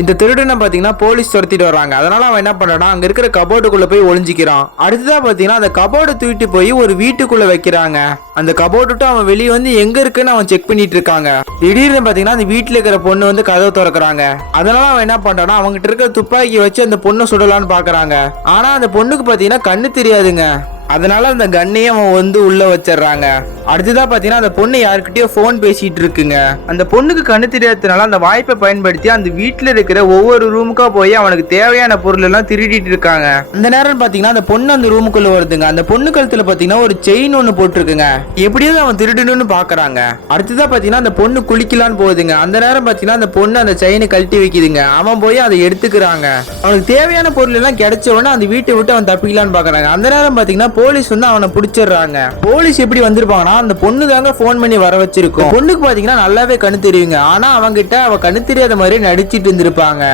இந்த திருடனை பாத்தீங்கன்னா போலீஸ் துரத்திட்டு வராங்க. அதனால அவன் என்ன பண்றான், அங்க இருக்கிற கபோர்டுக்குள்ள போய் ஒளிஞ்சிக்கிறான். அடுத்ததான் பாத்தீங்கன்னா அந்த கபோர்டை தூக்கிட்டு போய் ஒரு வீட்டுக்குள்ள வைக்கிறாங்க. அந்த கபோர்டு அவன் வெளியே வந்து எங்க இருக்குன்னு அவன் செக் பண்ணிட்டு இருக்காங்க. திடீர்னு பாத்தீங்கன்னா அந்த வீட்டுல இருக்கிற பொண்ணு வந்து கதவை திறக்கிறாங்க. அதனால அவன் என்ன பண்றான்னா அவங்ககிட்ட இருக்கிற துப்பாக்கி வச்சு அந்த பொண்ணை சுடலான்னு பாக்குறாங்க. ஆனா அந்த பொண்ணுக்கு பாத்தீங்கன்னா கண்ணு தெரியாதுங்க. அதனால அந்த கண்ணையும் அவன் வந்து உள்ள வச்சிடறாங்க. அடுத்ததா பாத்தீங்கன்னா அந்த பொண்ணு யாருக்கிட்டயோ போன் பேசிட்டு இருக்குங்க. அந்த பொண்ணுக்கு கண்ணு தெரியாததுனால அந்த வாய்ப்பை பயன்படுத்தி அந்த வீட்டுல இருக்கிற ஒவ்வொரு ரூமுக்கா போய் அவனுக்கு தேவையான பொருள் எல்லாம் திருடிட்டு இருக்காங்க. அந்த நேரம் பாத்தீங்கன்னா அந்த பொண்ணு அந்த ரூமுக்குள்ள வருதுங்க. அந்த பொண்ணு கழுத்துல பாத்தீங்கன்னா ஒரு செயின் ஒண்ணு போட்டிருக்குங்க. எப்படியாவது அவன் திருடணும்னு பாக்குறாங்க. அடுத்ததா பாத்தீங்கன்னா அந்த பொண்ணு குளிக்கலான்னு போகுதுங்க. அந்த நேரம் பாத்தீங்கன்னா அந்த பொண்ணு அந்த செயினை கழட்டி வைக்குதுங்க. அவன் போய் அதை எடுத்துக்கிறாங்க. அவனுக்கு தேவையான பொருள் எல்லாம் கிடைச்ச உடனே அந்த வீட்டை விட்டு அவன் தப்பிக்கலான்னு பாக்குறாங்க. அந்த நேரம் பாத்தீங்கன்னா போலீஸ் வந்து அவனை பிடிச்சிடுறாங்க. போலீஸ் எப்படி வந்திருப்பாங்கன்னா அந்த பொண்ணு தாங்க போன் பண்ணி வர வச்சிருக்கோம். பொண்ணுக்கு பாத்தீங்கன்னா நல்லாவே கண்ணு தெரியுங்க. ஆனா அவங்கிட்ட அவ கண்ணு தெரியாத மாதிரி நடிச்சிட்டு இருந்திருப்பாங்க.